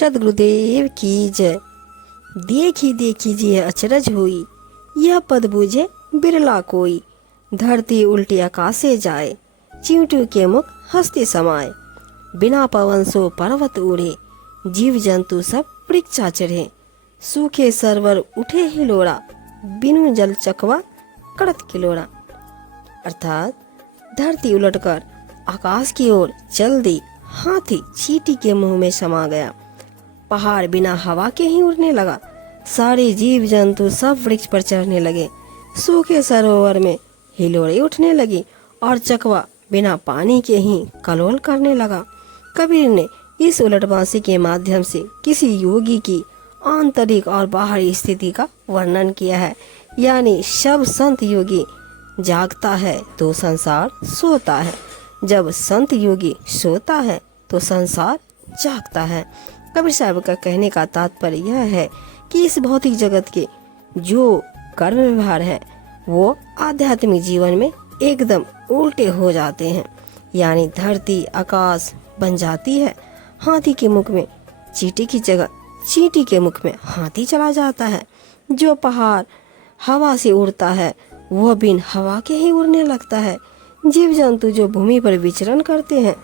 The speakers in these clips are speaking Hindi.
सद्गुरुदेव की जय। देखी देखिए अचरज हुई, यह पद बूझे बिरला कोई। धरती उल्टी आकाशे जाए, चींटू के मुख हस्ती समाए। बिना पवन सो पर्वत उड़े, जीव जंतु सब वृक्षा चढ़े। सूखे सरवर उठे हिलोड़ा, बिनु जल चकवा कड़त किलोड़ा। अर्थात धरती उलटकर आकाश की ओर चल दी, हाथी चींटी के मुंह में समा गया। पहाड़ बिना हवा के ही उड़ने लगा, सारे जीव जंतु सब वृक्ष पर चढ़ने लगे। सूखे सरोवर में हिलोड़े उठने लगी और चकवा बिना पानी के ही कलोल करने लगा। कबीर ने इस उलटबांसी के माध्यम से किसी योगी की आंतरिक और बाहरी स्थिति का वर्णन किया है। यानी जब संत योगी जागता है तो संसार सोता है, जब संत योगी सोता है तो संसार जागता है। कबीर साहब का कहने का तात्पर्य यह है कि इस भौतिक जगत के जो कर्म व्यवहार है वो आध्यात्मिक जीवन में एकदम उल्टे हो जाते हैं। यानी धरती आकाश बन जाती है, हाथी के मुख में चींटी की जगह चींटी के मुख में हाथी चला जाता है। जो पहाड़ हवा से उड़ता है वह बिन हवा के ही उड़ने लगता है। जीव जंतु जो भूमि पर विचरण करते हैं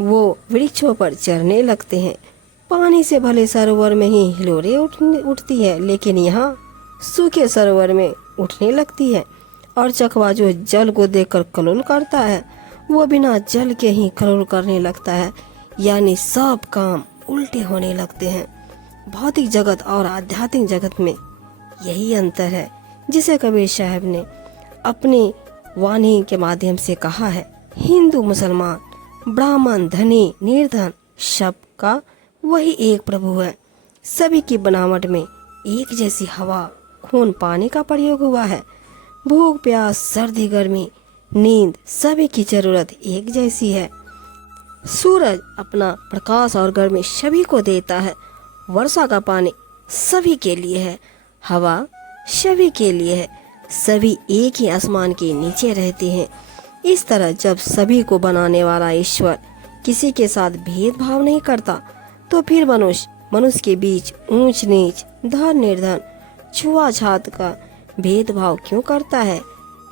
वो वृक्षों पर चढ़ने लगते हैं। पानी से भले सरोवर में ही हिलोरे उठती है, लेकिन यहाँ सूखे सरोवर में उठने लगती है। और चकवा जो जल को देखकर कलोल करता है वो बिना जल के ही कलोल करने लगता है। यानी सब काम उल्टे होने लगते हैं। भौतिक जगत और आध्यात्मिक जगत में यही अंतर है जिसे कबीर साहब ने अपनी वाणी के माध्यम से कहा है। हिंदू मुसलमान ब्राह्मण धनी निर्धन सबका वही एक प्रभु है। सभी की बनावट में एक जैसी हवा खून पानी का प्रयोग हुआ है। भूख प्यास सर्दी गर्मी नींद सभी की जरूरत एक जैसी है। सूरज अपना प्रकाश और गर्मी सभी को देता है। वर्षा का पानी सभी के लिए है, हवा सभी के लिए है। सभी एक ही आसमान के नीचे रहते हैं। इस तरह जब सभी को बनाने वाला ईश्वर किसी के साथ भेदभाव नहीं करता तो फिर मनुष्य के बीच ऊंच नीच धन निर्धन छुआछूत का भेदभाव क्यों करता है।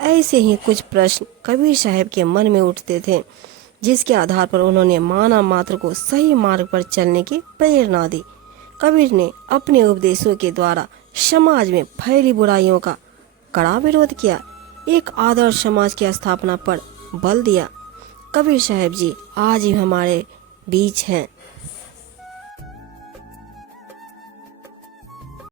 ऐसे ही कुछ प्रश्न कबीर साहब के मन में उठते थे, जिसके आधार पर उन्होंने मानव मात्र को सही मार्ग पर चलने की प्रेरणा दी। कबीर ने अपने उपदेशों के द्वारा समाज में फैली बुराइयों का कड़ा विरोध किया, एक आदर्श समाज की स्थापना पर बल दिया। कबीर साहब जी आज भी हमारे बीच हैं।